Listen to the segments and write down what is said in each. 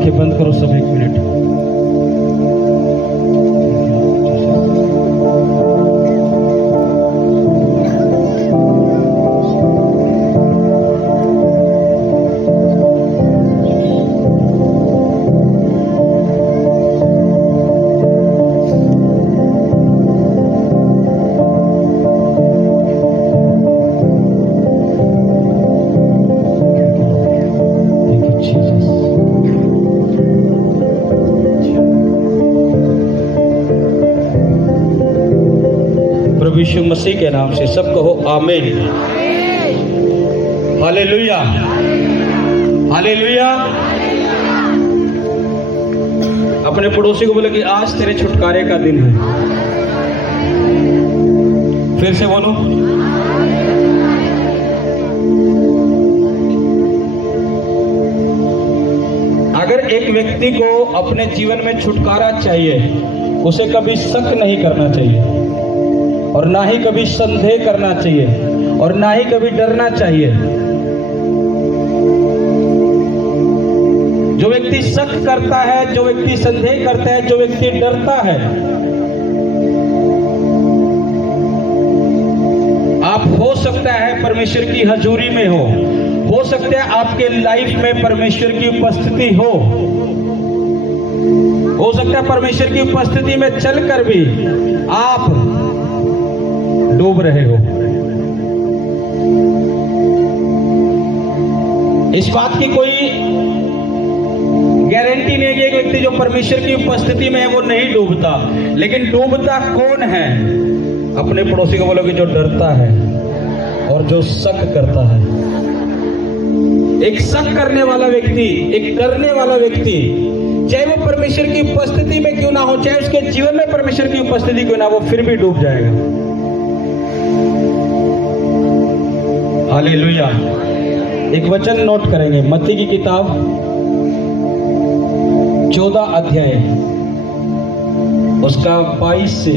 आंखें बंद करो सब 1 मिनट। प्रभु यीशु मसीह के नाम से सब कहो आमीन। Hallelujah, hallelujah. अपने पड़ोसी को बोले कि आज तेरे छुटकारे का दिन है। फिर से बोलो, अगर एक व्यक्ति को अपने जीवन में छुटकारा चाहिए, उसे कभी शक नहीं करना चाहिए और ना ही कभी संदेह करना चाहिए और ना ही कभी डरना चाहिए। जो व्यक्ति शक करता है, जो व्यक्ति संदेह करता है, जो व्यक्ति डरता है, आप हो सकता है परमेश्वर की हजूरी में हो सकता है आपके लाइफ में परमेश्वर की उपस्थिति हो सकता है परमेश्वर की उपस्थिति में चलकर भी आप डूब रहे हो। इस बात की कोई गारंटी नहीं है कि एक व्यक्ति जो परमेश्वर की उपस्थिति में है वो नहीं डूबता, लेकिन डूबता कौन है? अपने पड़ोसी को बोलो कि जो डरता है और जो शक करता है। एक शक करने वाला व्यक्ति, एक डरने वाला व्यक्ति, चाहे वो परमेश्वर की उपस्थिति में क्यों ना हो, चाहे उसके जीवन में परमेश्वर की उपस्थिति क्यों ना, वो फिर भी डूब जाएगा। हालेलुया। एक वचन नोट करेंगे, मत्ती की किताब 14 अध्याय उसका 22 से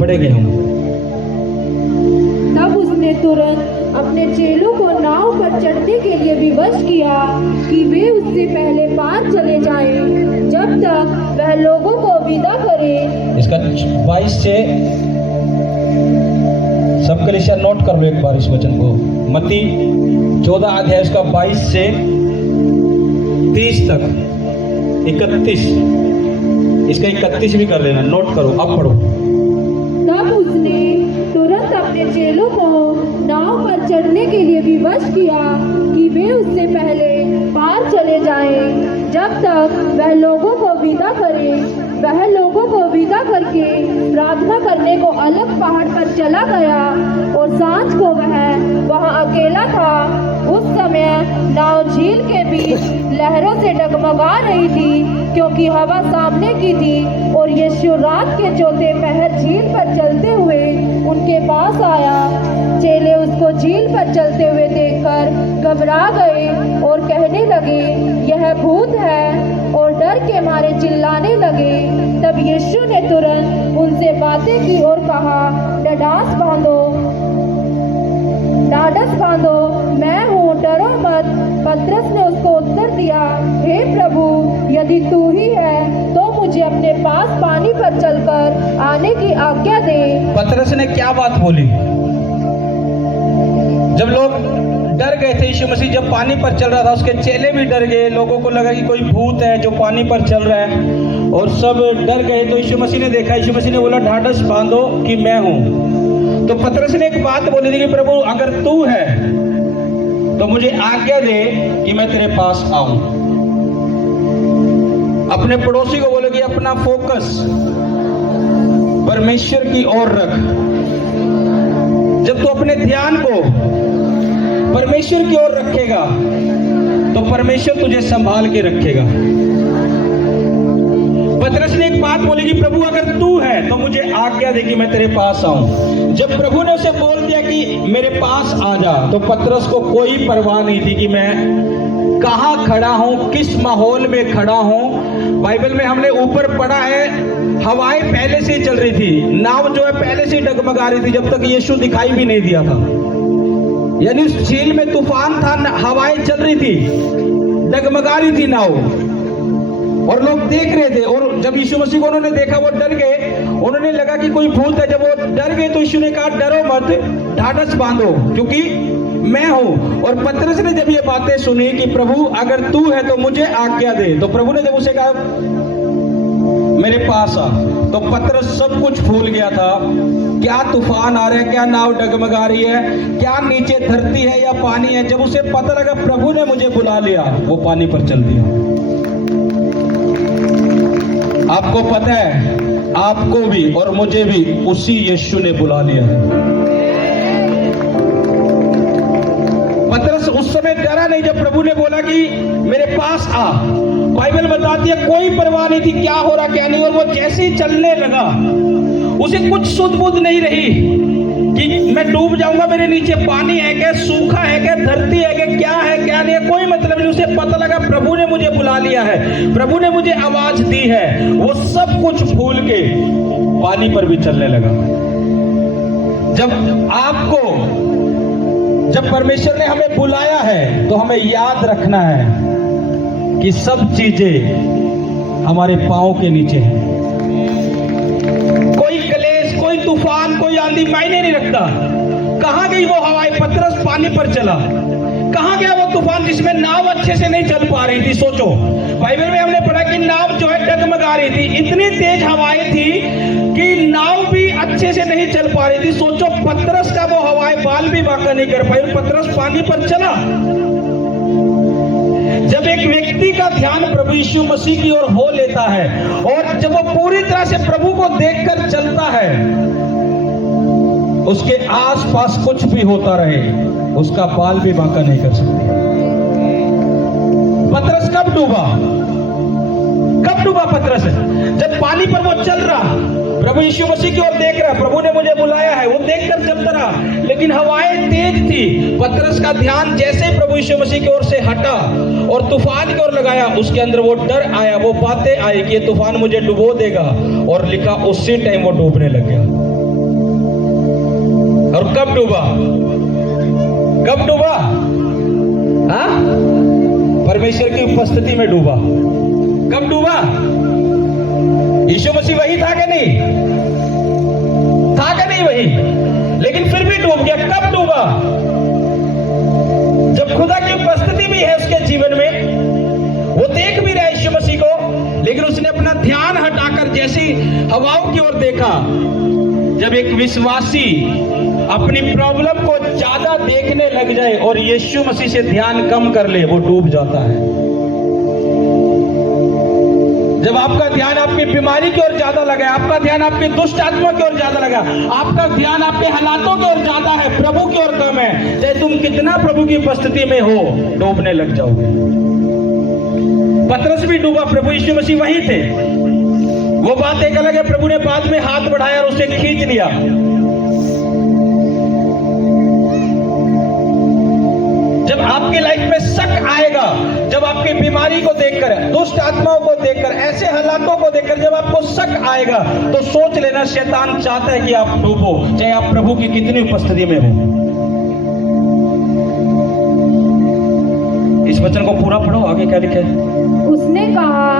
पढ़ेंगे हम। तब उसने तुरंत अपने चेलों को नाव पर चढ़ने के लिए विवश किया कि वे उससे पहले पार चले जाएं, जब तक वह लोगों को विदा करे। इसका 22 से सब कलीसिया नोट कर लो एक बार इस वचन को। मत्ती 14 अध्याय उसका 22 से 30 तक, 31, इसका 31 भी कर लेना, नोट करो, अब पढ़ो। तब उसने तुरंत अपने चेलों को नाव पर चढ़ने के लिए विवश किया कि वे उससे पहले पार चले जाएं, जब तक वह लोगों को विदा करे। वह लोगों को विदा करके प्रार्थना करने को अलग पहाड़ पर चला गया और सांझ को वह वहां अकेला था। उस समय नाव झील के बीच लहरों से डगमगा रही थी, क्योंकि हवा सामने की थी। और यीशु रात के चौथे पहर झील पर चलते हुए उनके पास आया। चेले उसको झील पर चलते हुए देखकर घबरा गए और कहने लगे, यह भूत है, और डर के मारे चिल्लाने लगे। तब यीशु ने तुरंत उनसे बातें की और कहा, ढाढ़स बांधो, मैं हूँ, डरो मत। पतरस ने उसको उत्तर दिया, हे प्रभु, यदि तू ही है तो मुझे अपने पास पानी पर चलकर आने की आज्ञा दे। पतरस ने क्या बात बोली? जब लोग डर गए थे, यीशु मसीह जब पानी पर चल रहा था, उसके चेले भी डर गए। लोगों को लगा कि कोई भूत है जो पानी पर चल रहा है और सब डर गए। तो यीशु मसीह ने देखा, यीशु मसीह ने बोला, ढाढ़स बांधो कि मैं हूं। तो पतरस ने एक बात बोली थी कि प्रभु अगर तू है तो मुझे आज्ञा दे कि मैं तेरे पास आऊं। अपने पड़ोसी को बोले कि अपना फोकस परमेश्वर की ओर रख। जब तू अपने ध्यान को परमेश्वर की ओर रखेगा तो परमेश्वर तुझे संभाल के रखेगा। पतरस ने एक बात बोली कि प्रभु अगर तू है तो मुझे आज्ञा दे कि मैं तेरे पास आऊं। जब प्रभु ने उसे बोल दिया कि मेरे पास आ जा, तो पतरस को कोई परवाह नहीं थी कि मैं कहां खड़ा हूं, किस माहौल में खड़ा हूं। बाइबल में हमने ऊपर पढ़ा है, हवाएं पहले से ही चल रही थी, नाव जो है पहले से ही डगमगा रही थी, जब तक यीशु दिखाई भी नहीं दिया था। यानी उस झील में तूफान था, हवाएं चल रही थी, डगमगा रही थी नाव, और लोग देख रहे थे। और जब यीशु मसीह को उन्होंने देखा वो डर गए, उन्होंने लगा कि कोई भूत है। जब वो डर गए तो यीशु ने कहा डरो मत, ढाढ़स बांधो क्योंकि मैं हूं। और पतरस ने जब ये बातें सुनी कि प्रभु अगर तू है तो मुझे आज्ञा दे, तो प्रभु ने जब उसे कहा मेरे पास आ, तो पतरस सब कुछ भूल गया था। क्या तूफान आ रहा है, क्या नाव डगमगा रही है, क्या नीचे धरती है या पानी है। जब उसे पता लगा प्रभु ने मुझे बुला लिया, वो पानी पर चल दिया। आपको पता है, आपको भी और मुझे भी उसी यीशु ने बुला लिया है। पतरस उस समय डरा नहीं जब प्रभु ने बोला कि मेरे पास आ। बाइबल बताती है कोई परवाह नहीं थी क्या हो रहा क्या नहीं, और वो जैसे ही चलने लगा उसे कुछ सुध बुध नहीं रही कि मैं डूब जाऊंगा, मेरे नीचे पानी है क्या, सूखा है क्या, धरती है क्या है क्या नहीं है, कोई मतलब नहीं। उसे पता लगा प्रभु ने मुझे बुला लिया है, प्रभु ने मुझे आवाज दी है। वो सब कुछ भूल के पानी पर भी चलने लगा। जब परमेश्वर ने हमें बुलाया है तो हमें याद रखना है कि सब चीजें हमारे पांव के नीचे हैं। कोई क्लेश, कोई तूफान, कोई आंधी मायने नहीं रखता। कहां गई वो हवाएं, पतरस पानी पर चला। कहां गया वो तूफान जिसमें नाव अच्छे से नहीं चल पा रही थी। सोचो, बाइबल में हमने पढ़ा कि नाव जो है डगमगा रही थी, इतनी तेज हवाएं थी कि नाव भी अच्छे से नहीं चल पा रही थी। सोचो, पतरस का वो हवाएं बाल भी बांका नहीं कर पाई, पतरस पानी पर चला। जब एक व्यक्ति का ध्यान प्रभु यीशु मसीह की ओर हो लेता है और जब वो पूरी तरह से प्रभु को देखकर चलता है, उसके आसपास कुछ भी होता रहे, उसका बाल भी बांका नहीं कर सकता। पतरस कब डूबा पतरस? जब पानी पर वो चल रहा, प्रभु यीशु मसीह की ओर देख रहा, प्रभु ने मुझे बुलाया है, वो देखकर चलता रहा, लेकिन हवाएं तेज थी। पतरस का ध्यान जैसे प्रभु यीशु मसीह की ओर से हटा और तूफान की ओर लगाया, उसके अंदर वो डर आया, वो बातें आई कि ये तूफान मुझे डुबो देगा, और लिखा उसी टाइम वो डूबने लग गया। और कब डूबा? परमेश्वर की उपस्थिति में डूबा। कब डूबा? यीशु मसीह वही था कि नहीं? वही, लेकिन फिर भी डूब गया। कब डूबा? जब खुदा की उपस्थिति भी है उसके जीवन में, वो देख भी रहा है यीशु मसीह को, लेकिन उसने अपना ध्यान हटाकर जैसी हवाओं की ओर देखा। जब एक विश्वासी अपनी प्रॉब्लम को ज्यादा देखने लग जाए और यीशु मसीह से ध्यान कम कर ले, वो डूब जाता है। जब आपका ध्यान आपकी बीमारी की ओर ज्यादा लगा, आपका ध्यान आपके दुष्ट आत्मा की ओर ज्यादा लगा, आपका ध्यान आपके हालातों की ओर ज्यादा है, प्रभु की ओर कम है, चाहे तुम कितना प्रभु की उपस्थिति में हो, डूबने लग जाओगे। पतरस भी डूबा, प्रभु यीशु मसीह वहीं थे। वो बात एक अलग है, प्रभु ने बाद में हाथ बढ़ाया और उसे खींच लिया। जब आपकी लाइफ में शक आएगा, जब आपकी बीमारी को देखकर, दुष्ट आत्माओं को देखकर, ऐसे हालातों को देखकर जब आपको शक आएगा, तो सोच लेना शैतान चाहता है कि आप डूबो, चाहे आप प्रभु की कितनी उपस्थिति में हो। इस वचन को पूरा पढ़ो, आगे क्या लिखा है? उसने कहा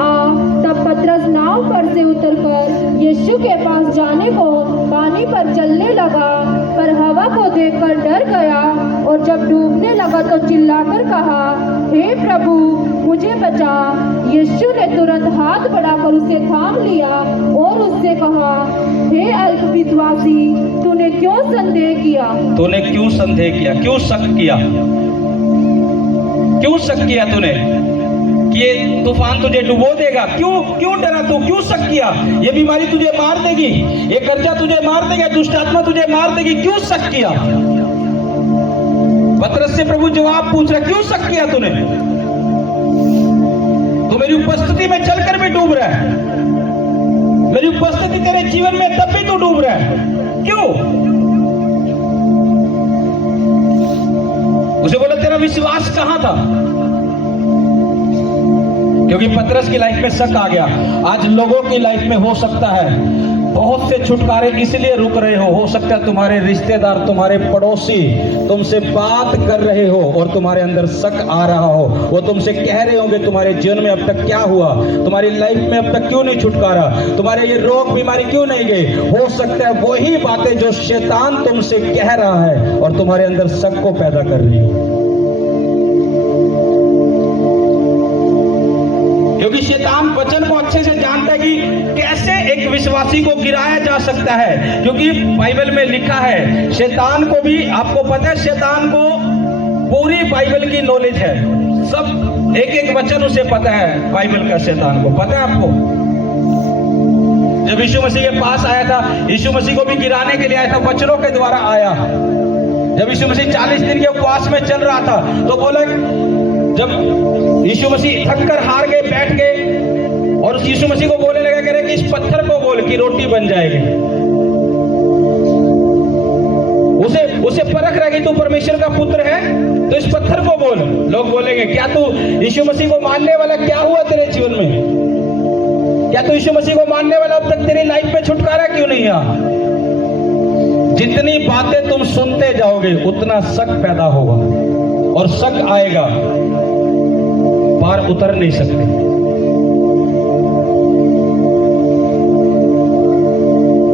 आ। तब पतरस नाव पर से उतरकर यीशु के पास जाने को पानी पर चलने लगा, पर हवा को देखकर डर गया, और जब डूबने लगा तो चिल्लाकर कहा, हे प्रभु मुझे बचा। यीशु ने तुरंत हाथ बढ़ाकर उसे थाम लिया और उससे कहा, हे अल्पविश्वासी, तूने क्यों संदेह किया? क्यों शक किया तूने कि ये तूफान तुझे डुबो देगा? क्यों डरा तू? क्यों शक किया? ये बीमारी तुझे मार देगी, ये कर्जा तुझे मार देगा, दुष्ट आत्मा तुझे मार देगी, क्यों शक किया? पतरस से प्रभु जवाब पूछ रहा, क्यों शक किया तूने? तो मेरी उपस्थिति में चलकर भी डूब रहा है, मेरी उपस्थिति तेरे जीवन में तब भी तू डूब रहा है, क्यों? उसे बोला तेरा विश्वास कहां था? क्योंकि पतरस की लाइफ में शक आ गया। आज लोगों की लाइफ में हो सकता है बहुत से छुटकारे इसलिए रुक रहे हो सकता है तुम्हारे रिश्तेदार, तुम्हारे पड़ोसी तुमसे बात कर रहे हो और तुम्हारे अंदर शक आ रहा हो। वो तुमसे कह रहे होंगे तुम्हारे जीवन में अब तक क्या हुआ, तुम्हारी लाइफ में अब तक क्यों नहीं छुटकारा, तुम्हारे ये रोग बीमारी क्यों नहीं गए। हो सकता है वही बातें जो शैतान तुमसे कह रहा है और तुम्हारे अंदर शक को पैदा कर रही हो। क्योंकि शैतान वचन को अच्छे से जानता है कि कैसे एक विश्वासी को गिराया जा सकता है। क्योंकि बाइबल में लिखा है, शैतान को भी, आपको पता है शैतान को पूरी बाइबल की नॉलेज है, सब एक एक वचन उसे पता है बाइबल का। शैतान को पता है आपको, जब यीशु मसीह के पास आया था, यीशु मसीह को भी गिराने के लिए आया था, वचनों के द्वारा आया। जब यीशु मसीह 40 दिन के उपवास में चल रहा था तो बोला, जब यीशु मसीह थक कर हार गए, बैठ गए और उस यीशु मसीह को बोलने लगा, कह रहे कि इस पत्थर को बोल कि रोटी बन जाएगी। उसे परख रहा कि तू परमेश्वर का पुत्र है तो इस पत्थर को बोल। लोग बोलेंगे क्या तू यीशु मसीह को मानने वाला, क्या हुआ तेरे जीवन में, क्या तू यीशु मसीह को मानने वाला, अब तक तेरी लाइफ में छुटकारा क्यों नहीं आया। जितनी बातें तुम सुनते जाओगे उतना शक पैदा होगा और शक आएगा, पार उतर नहीं सकते।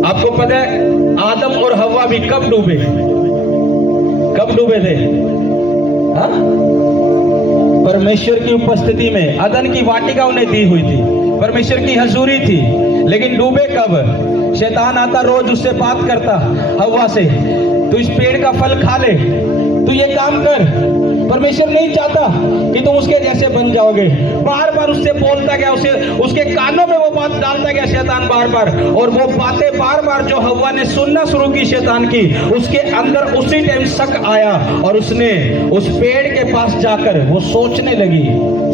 आपको पता है आदम और हव्वा भी कब डूबे थे? हाँ? परमेश्वर की उपस्थिति में अदन की वाटिका उन्हें दी हुई थी, परमेश्वर की हजूरी थी, लेकिन डूबे कब? शैतान आता, रोज उससे बात करता हव्वा से, तू इस पेड़ का फल खा ले, तू ये काम कर। परमेश्वर नहीं चाहता कि तुम उसके जैसे बन जाओगे। बार बार उससे बोलता गया, उसके कानों में वो बात डालता गया शैतान बार बार, और वो बातें बार बार जो हव्वा ने सुनना शुरू की शैतान की, उसके अंदर उसी टाइम शक आया और उसने उस पेड़ के पास जाकर वो सोचने लगी,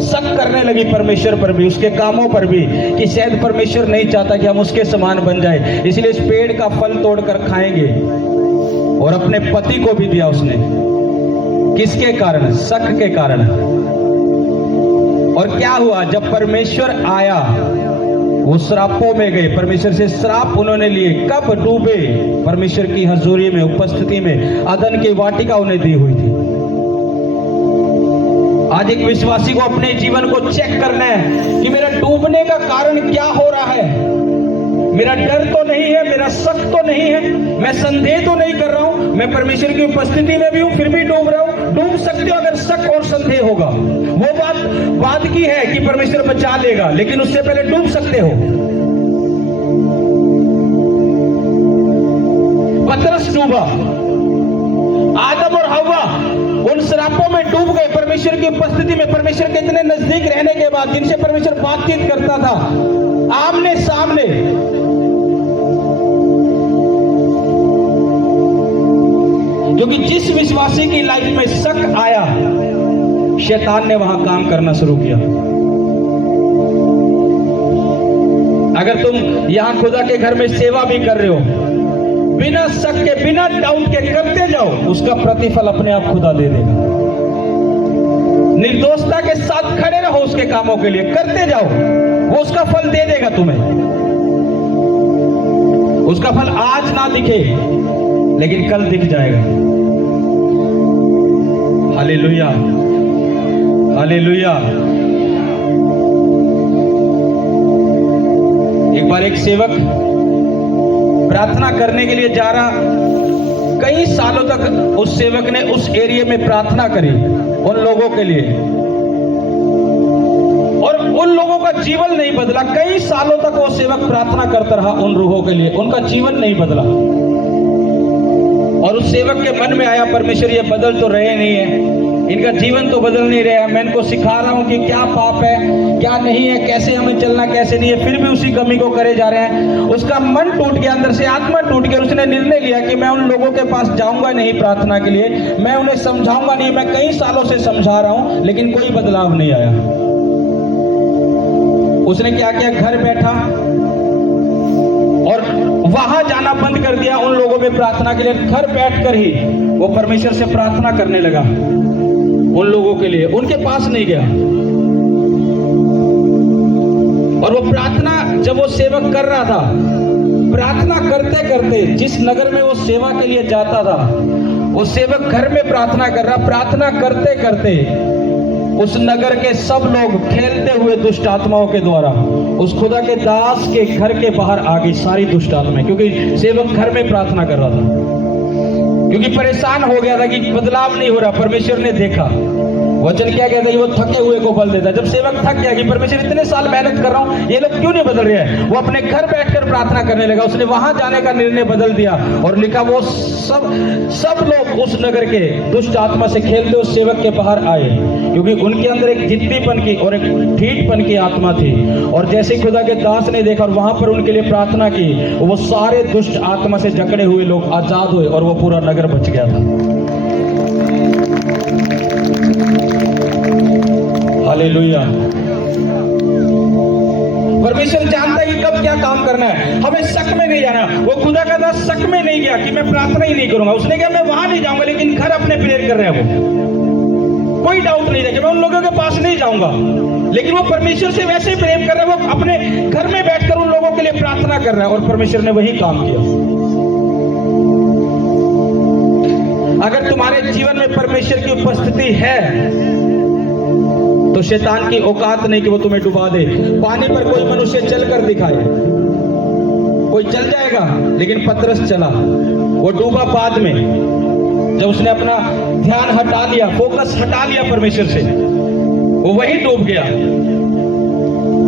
शक करने लगी परमेश्वर पर भी, उसके कामों पर भी, कि शायद परमेश्वर नहीं चाहता कि हम उसके समान बन जाए, इसलिए इस पेड़ का फल तोड़कर खाएंगे। और अपने पति को भी दिया उसने, किसके कारण? शक के कारण। और क्या हुआ? जब परमेश्वर आया वो श्रापों में गए, परमेश्वर से श्राप उन्होंने लिए। कब डूबे? परमेश्वर की हजूरी में, उपस्थिति में। अदन की वाटिका उन्हें दी हुई थी। आज एक विश्वासी को अपने जीवन को चेक करना है कि मेरा डूबने का कारण क्या हो रहा है। मेरा डर तो नहीं है, मेरा शक तो नहीं है, मैं संदेह तो नहीं कर रहा हूं, मैं परमेश्वर की उपस्थिति में भी हूं फिर भी डूब रहा हूं। डूब सकते हो अगर शक और संदेह होगा। वो बात की है कि परमेश्वर बचा लेगा, लेकिन उससे पहले डूब सकते हो। पतरस डूबा, आदम और हव्वा उन श्रापों में डूब गए। परमेश्वर की उपस्थिति में, परमेश्वर के इतने नजदीक रहने के बाद, जिनसे परमेश्वर बातचीत करता था आमने सामने, क्योंकि जिस विश्वासी की लाइफ में शक आया, शैतान ने वहां काम करना शुरू किया। अगर तुम यहां खुदा के घर में सेवा भी कर रहे हो, बिना शक के, बिना डाउट के करते जाओ, उसका प्रतिफल अपने आप खुदा दे देगा। निर्दोषता के साथ खड़े रहो उसके कामों के लिए, करते जाओ, वो उसका फल दे देगा तुम्हें। उसका फल आज ना दिखे लेकिन कल दिख जाएगा। Hallelujah, hallelujah. एक बार एक सेवक प्रार्थना करने के लिए जा रहा, कई सालों तक उस सेवक ने उस एरिया में प्रार्थना करी उन लोगों के लिए, और उन लोगों का जीवन नहीं बदला। कई सालों तक वो सेवक प्रार्थना करता रहा उन रूहों के लिए, उनका जीवन नहीं बदला। और उस सेवक के मन में आया, परमेश्वर ये बदल तो रहे नहीं है, इनका जीवन तो बदल नहीं रहा है, मैं इनको सिखा रहा हूं कि क्या पाप है क्या नहीं है, कैसे हमें चलना कैसे नहीं है, फिर भी उसी कमी को करे जा रहे हैं। उसका मन टूट गया, अंदर से आत्मा टूट गया। उसने निर्णय लिया कि मैं उन लोगों के पास जाऊंगा नहीं प्रार्थना के लिए, मैं उन्हें समझाऊंगा नहीं। मैं कई सालों से समझा रहा हूं लेकिन कोई बदलाव नहीं आया। उसने क्या किया, घर बैठा और वहां जाना बंद कर दिया उन लोगों में प्रार्थना के लिए। घर बैठकर ही वो परमेश्वर से प्रार्थना करने लगा उन लोगों के लिए, उनके पास नहीं गया। और वो प्रार्थना जब वो सेवक कर रहा था, प्रार्थना करते करते जिस नगर में वो सेवा के लिए जाता था, वो सेवक घर में प्रार्थना कर रहा, प्रार्थना करते करते उस नगर के सब लोग खेलते हुए दुष्ट आत्माओं के द्वारा उस खुदा के दास के घर के बाहर आ गई सारी दुष्ट आत्माएं, क्योंकि सेवक घर में प्रार्थना कर रहा था, क्योंकि परेशान हो गया था कि बदलाव नहीं हो रहा। परमेश्वर ने देखा, वचन क्या कहता है, वो थके हुए को बल देता है। जब सेवक थक गया कि परमेश्वर इतने साल मेहनत कर रहा हूं, ये लोग क्यों नहीं बदल रहे हैं, वो अपने घर बैठकर प्रार्थना करने लगा। उसने वहां जाने का निर्णय बदल दिया और लिखा वो सब लोग उस नगर के दुष्ट आत्मा से खेलते उस सेवक के बाहर आए, क्योंकि उनके अंदर एक जिद्दीपन की और एक ठीठपन की आत्मा थी। और जैसे खुदा के दास ने देखा और वहां पर उनके लिए प्रार्थना की, वो सारे दुष्ट आत्मा से जकड़े हुए लोग आजाद हुए और वो पूरा नगर बच गया था। हालेलुया। परमेश्वर जानता है कि कब क्या काम करना है, हमें शक में नहीं जाना। वो खुदा का दास शक में नहीं गया कि मैं प्रार्थना ही नहीं करूंगा। उसने कहा मैं वहां नहीं जाऊंगा, लेकिन घर अपने प्रेयर कर रहे हैं। वो कोई डाउट नहीं था कि मैं उन लोगों के पास नहीं जाऊंगा, लेकिन वो परमेश्वर से वैसे ही प्रेम कर रहा है। वो अपने घर में बैठकर उन लोगों के लिए प्रार्थना कर रहा है और परमेश्वर ने वही काम किया। अगर तुम्हारे जीवन में परमेश्वर की उपस्थिति है तो शैतान की औकात नहीं कि वो तुम्हें डुबा दे। पानी पर कोई मनुष्य चलकर दिखाए, कोई चल जाएगा, लेकिन पतरस चला, वो डूबा बाद में, जब उसने अपना ध्यान हटा लिया, फोकस हटा लिया परमेश्वर से, वो वही डूब गया।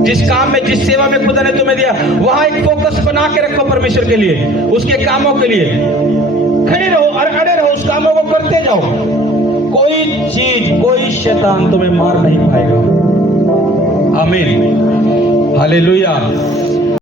जिस काम में, जिस सेवा में खुदा ने तुम्हें दिया, वहां एक फोकस बना के रखो परमेश्वर के लिए, उसके कामों के लिए खड़े रहो और अड़े रहो, उस कामों को करते जाओ। कोई चीज, कोई शैतान तुम्हें मार नहीं पाएगा। आमीन, हालेलुया।